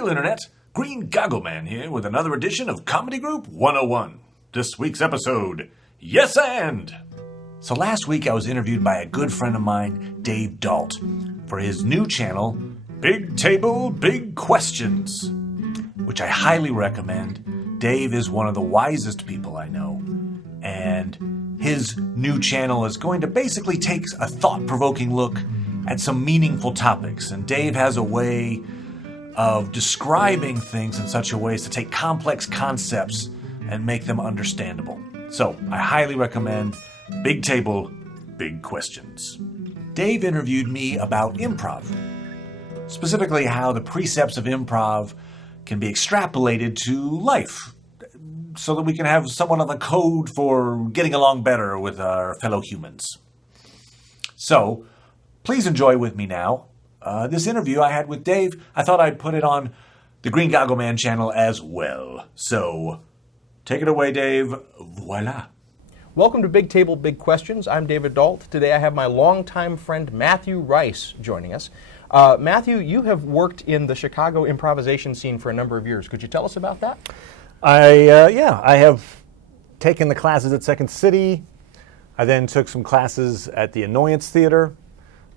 Hail Internet, Green Goggle Man here with another edition of Comedy Group 101. This week's episode, Yes and! So last week I was interviewed by a good friend of mine, David Dault, for his new channel, Big Table, Big Questions, which I highly recommend. Dave is one of the wisest people I know, and his new channel is going to basically take a thought-provoking look at some meaningful topics, and Dave has a way of describing things in such a way as to take complex concepts and make them understandable. So I highly recommend Big Table, Big Questions. Dave interviewed me about improv, specifically how the precepts of improv can be extrapolated to life so that we can have somewhat of a code for getting along better with our fellow humans. So please enjoy with me now this interview I had with Dave. I thought I'd put it on the Green Goggle Man channel as well. So take it away, Dave. Voila. Welcome to Big Table, Big Questions. I'm David Dault. Today I have my longtime friend Matthew Rice joining us. Matthew, you have worked in the Chicago improvisation scene for a number of years. Could you tell us about that? I have taken the classes at Second City. I then took some classes at the Annoyance Theater.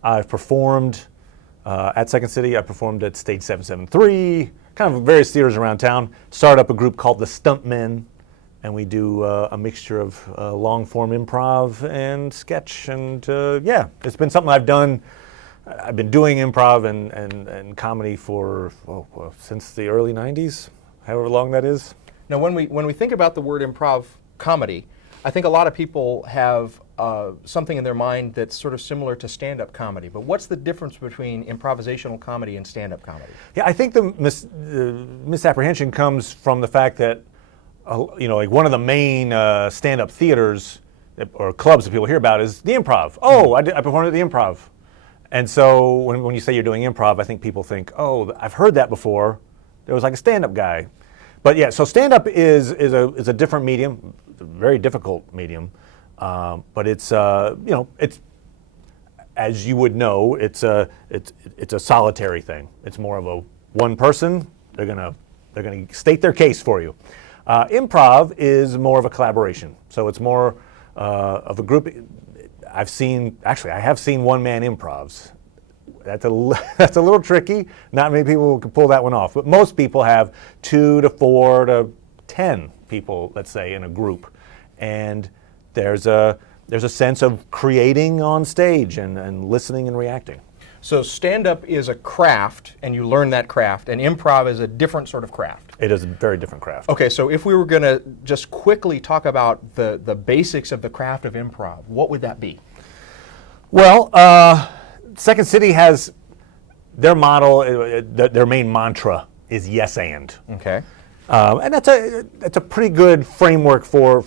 I've performed at Second City. I performed at Stage 773, kind of various theaters around town. Started up a group called the Stuntmen, and we do a mixture of long-form improv and sketch. And it's been something I've done. I've been doing improv and comedy for since the early 90s, however long that is. Now, when we think about the word improv comedy, I think a lot of people have something in their mind that's sort of similar to stand-up comedy. But what's the difference between improvisational comedy and stand-up comedy? Yeah, I think the misapprehension comes from the fact that like one of the main stand-up theaters or clubs that people hear about is the Improv. Oh, I performed at the Improv. And so when you say you're doing improv, I think people think, oh, I've heard that before. There was like a stand-up guy. But yeah, so stand-up is a different medium, a very difficult medium. But it's it's, as you would know, it's a solitary thing. It's more of a one person. They're gonna state their case for you. Improv is more of a collaboration. So it's more of a group. I have seen one-man improvs. That's a little tricky. Not many people can pull that one off. But most people have 2 to 4 to 10 people, let's say, in a group. And there's a sense of creating on stage and listening and reacting. So stand-up is a craft, and you learn that craft, and improv is a different sort of craft. It is a very different craft. Okay, so if we were going to just quickly talk about the basics of the craft of improv, what would that be? Well, Second City has their model, their main mantra is yes and. Okay. And that's a pretty good framework for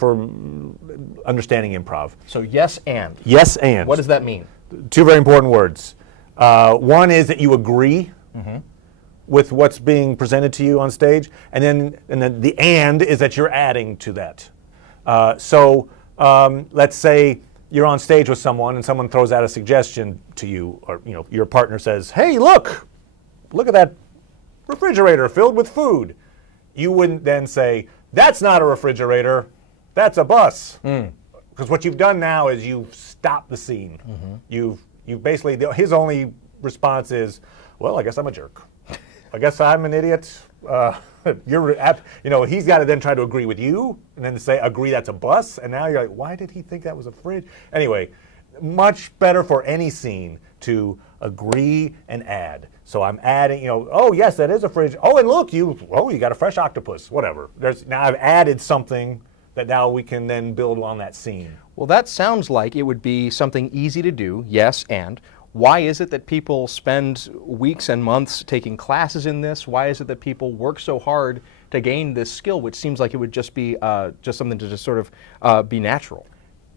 understanding improv. So yes and. Yes and. What does that mean? 2 very important words. One is that you agree with what's being presented to you on stage, and then the and is that you're adding to that. So let's say you're on stage with someone and someone throws out a suggestion to you, or your partner says, "Hey, look at that refrigerator filled with food." You wouldn't then say, "That's not a refrigerator, that's a bus." Because what you've done now is you've stopped the scene. You've basically, his only response is, "Well, I guess I'm a jerk. I guess I'm an idiot." He's got to then try to agree with you, and then to say, "Agree that's a bus," and now you're like, "Why did he think that was a fridge?" Anyway, much better for any scene to agree and add. So I'm adding, "Oh yes, that is a fridge. Oh, and look, you got a fresh octopus." Whatever. Now I've added something that now we can then build on that scene. Well, that sounds like it would be something easy to do, yes and. Why is it that people spend weeks and months taking classes in this? Why is it that people work so hard to gain this skill, which seems like it would just be just something to just sort of be natural?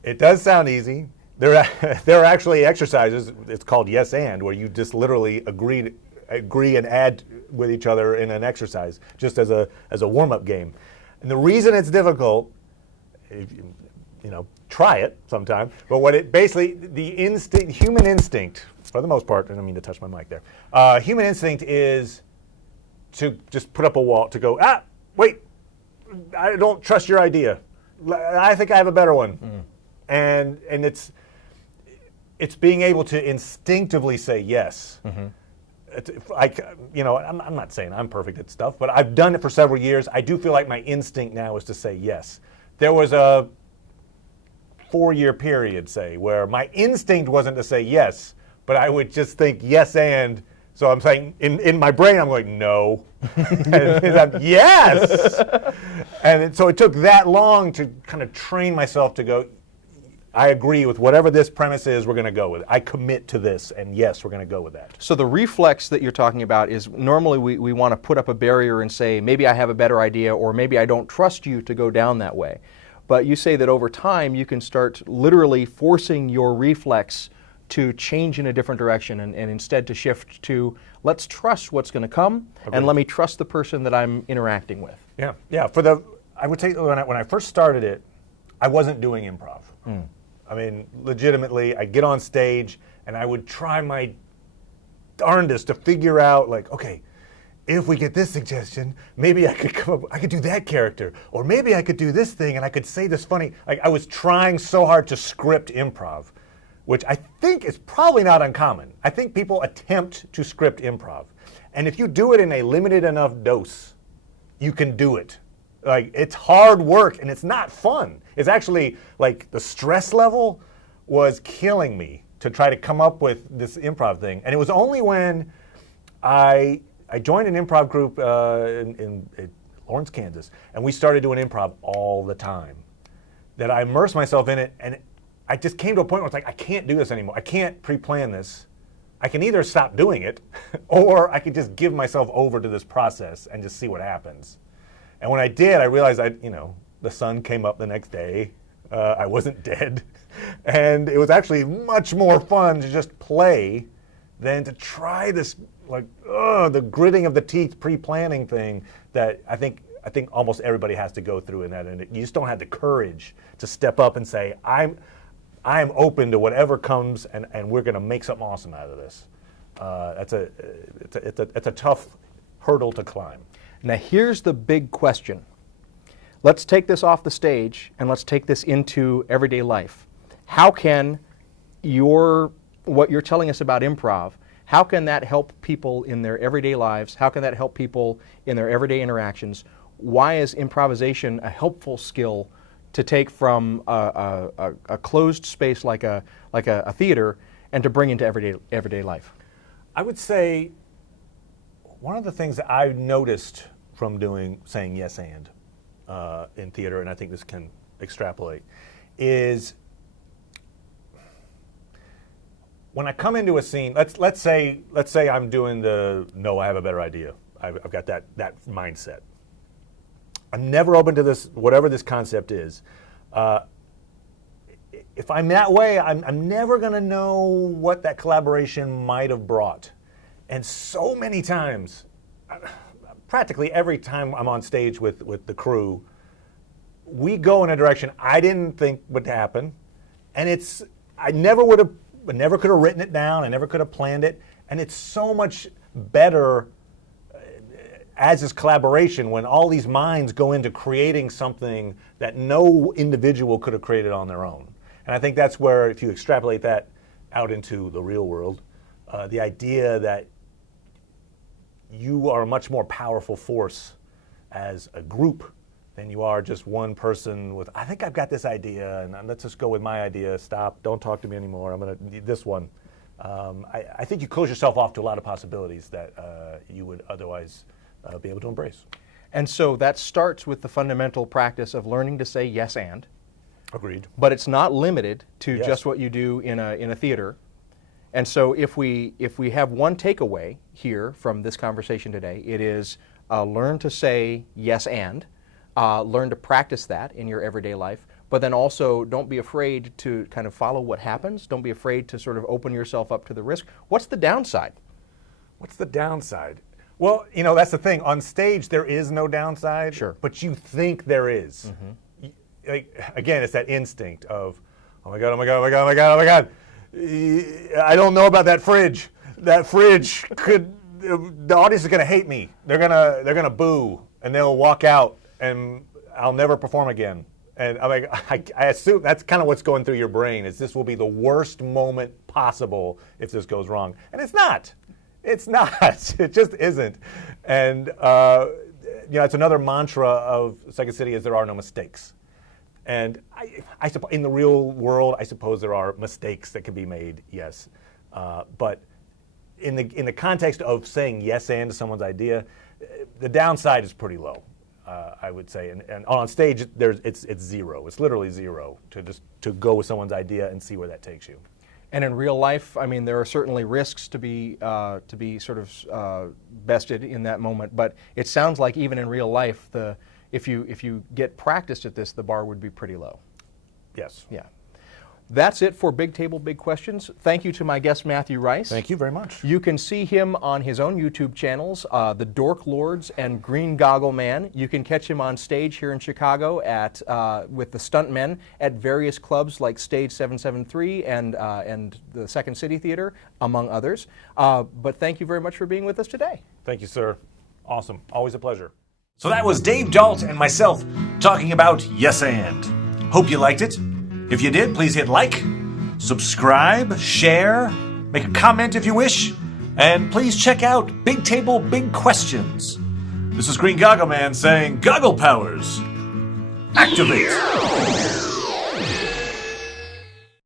It does sound easy. There are actually exercises, it's called yes and, where you just literally agree and add with each other in an exercise, just as a warm-up game. And the reason it's difficult, try it sometime, but what it basically, human instinct, for the most part, I don't mean to touch my mic there, human instinct is to just put up a wall, to go, wait, I don't trust your idea. I think I have a better one. And it's being able to instinctively say yes. I'm not saying I'm perfect at stuff, but I've done it for several years. I do feel like my instinct now is to say yes. There was a 4-year period, say, where my instinct wasn't to say yes, but I would just think yes and. So I'm saying, in my brain, I'm going, no. And I'm, yes! And so it took that long to kind of train myself to go, I agree with whatever this premise is, we're going to go with it. I commit to this, and yes, we're going to go with that. So the reflex that you're talking about is normally we want to put up a barrier and say, maybe I have a better idea, or maybe I don't trust you to go down that way. But you say that over time, you can start literally forcing your reflex to change in a different direction and instead to shift to, let's trust what's going to come, and let me trust the person that I'm interacting with. Yeah. I would say when I first started it, I wasn't doing improv. I mean, legitimately, I'd get on stage and I would try my darndest to figure out, like, okay, if we get this suggestion, maybe I could do that character, or maybe I could do this thing and I could say this funny. Like, I was trying so hard to script improv, which I think is probably not uncommon. I think people attempt to script improv. And if you do it in a limited enough dose, you can do it. Like, it's hard work and it's not fun. It's actually, like, the stress level was killing me to try to come up with this improv thing. And it was only when I joined an improv group in Lawrence, Kansas, and we started doing improv all the time, that I immersed myself in it, and I just came to a point where it's like, I can't do this anymore. I can't pre-plan this. I can either stop doing it, or I can just give myself over to this process and just see what happens. And when I did, I realized the sun came up the next day. I wasn't dead. And it was actually much more fun to just play than to try this, like, the gritting of the teeth pre-planning thing that I think almost everybody has to go through in that. And you just don't have the courage to step up and say, I'm open to whatever comes, and we're going to make something awesome out of this. It's a tough hurdle to climb. Now here's the big question. Let's take this off the stage and let's take this into everyday life. How can what you're telling us about improv, how can that help people in their everyday lives? How can that help people in their everyday interactions? Why is improvisation a helpful skill to take from a closed space like a theater and to bring into everyday life? I would say one of the things that I've noticed from saying yes and in theater, and I think this can extrapolate, is when I come into a scene, let's say I'm doing I have a better idea. I've got that mindset. I'm never open to this, whatever this concept is. If I'm that way, I'm never going to know what that collaboration might have brought. And so many times, practically every time I'm on stage with the crew, we go in a direction I didn't think would happen. And I never could have written it down. I never could have planned it. And it's so much better as is collaboration when all these minds go into creating something that no individual could have created on their own. And I think that's where, if you extrapolate that out into the real world, the idea that you are a much more powerful force as a group than you are just one person with, I think I've got this idea, and let's just go with my idea. Stop, don't talk to me anymore. I'm going to need this one. I think you close yourself off to a lot of possibilities that you would otherwise be able to embrace. And so that starts with the fundamental practice of learning to say yes and. Agreed. But it's not limited to just what you do in a theater. And so if we have one takeaway here from this conversation today, it is learn to say yes and, learn to practice that in your everyday life, but then also don't be afraid to kind of follow what happens. Don't be afraid to sort of open yourself up to the risk. What's the downside? What's the downside? Well, that's the thing. On stage, there is no downside, sure, but you think there is. Mm-hmm. Again, it's that instinct of, oh my God, oh my God, oh my God, oh my God, oh my God. I don't know about that fridge. That fridge could the audience is going to hate me. They're gonna boo, and they'll walk out, and I'll never perform again. And I'm like, I assume that's kind of what's going through your brain, is this will be the worst moment possible if this goes wrong. And it's not. It's not. It just isn't. And it's another mantra of Second City is there are no mistakes. And I suppose in the real world, I suppose there are mistakes that can be made, yes. But in the context of saying yes and to someone's idea, the downside is pretty low. I would say, and on stage, it's zero. It's literally zero to go with someone's idea and see where that takes you. And in real life, I mean, there are certainly risks to be sort of bested in that moment. But it sounds like even in real life, if you get practiced at this, the bar would be pretty low. Yes. Yeah. That's it for Big Table, Big Questions. Thank you to my guest, Matthew Rice. Thank you very much. You can see him on his own YouTube channels, The Dork Lords and Green Goggle Man. You can catch him on stage here in Chicago with the Stuntmen at various clubs like Stage 773 and the Second City Theater, among others. But thank you very much for being with us today. Thank you, sir. Awesome. Always a pleasure. So that was Dave Dault and myself talking about Yes And. Hope you liked it. If you did, please hit like, subscribe, share, make a comment if you wish, and please check out Big Table, Big Questions. This is Green Goggle Man saying, Goggle Powers, activate!